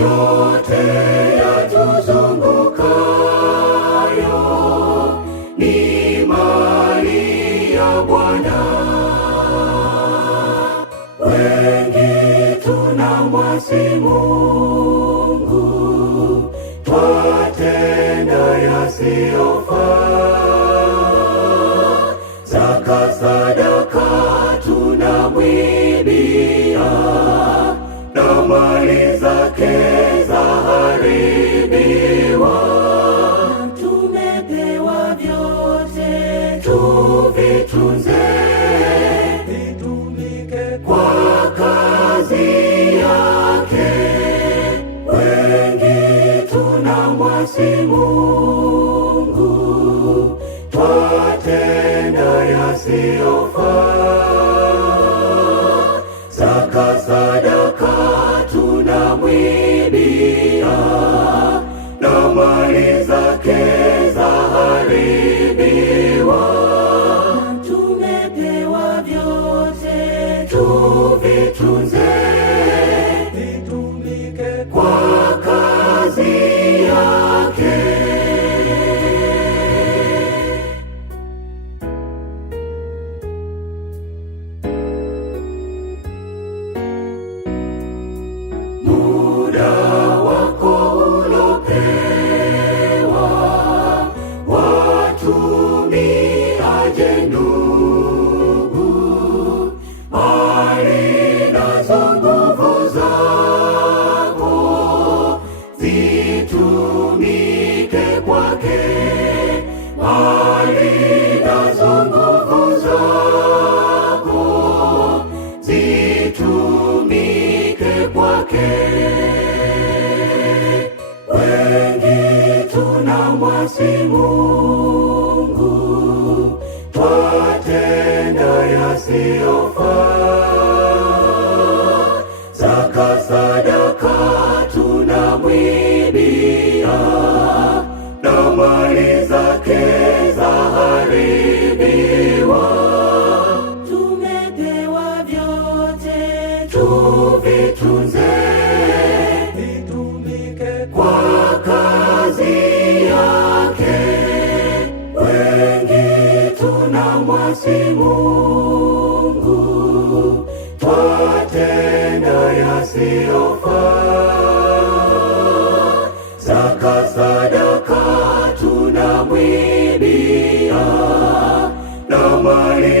yote yatuzungukayo ni mali ya Bwana. Wengi tunamwasi Mungu, twatenda yasiyofaa. Zaka, sadaka tunamwibia, na mali zake zaharibiwa. Tumepewa vyote, tuvitunze, vitumike kwa kazi yake. Wengi tunamwasi Mungu, twatenda yasiyofaa. Zaka, sadaka tunamwibia, na mali zake zaharibiwa. Tumepewa vyote, tuvitunze, vitumike kwa kazi yake. Muda wako ulopewa, watumiaje ndugu? Mali nazo nguvu zako zitumike kwake. Mali nazo nguvu zako zitumike kwake. Wengi tunamwasi Mungu, twatenda yasiyofaa. Zaka, sadaka tunamwibia, na mali zake zaharibiwa. Tumepewa vyote, tuvitunze, vitumike kwa kazi yake. Wengi tunamwasi Mungu, twatenda yasiyofaa. Zaka, sadaka tunamwibia, na mali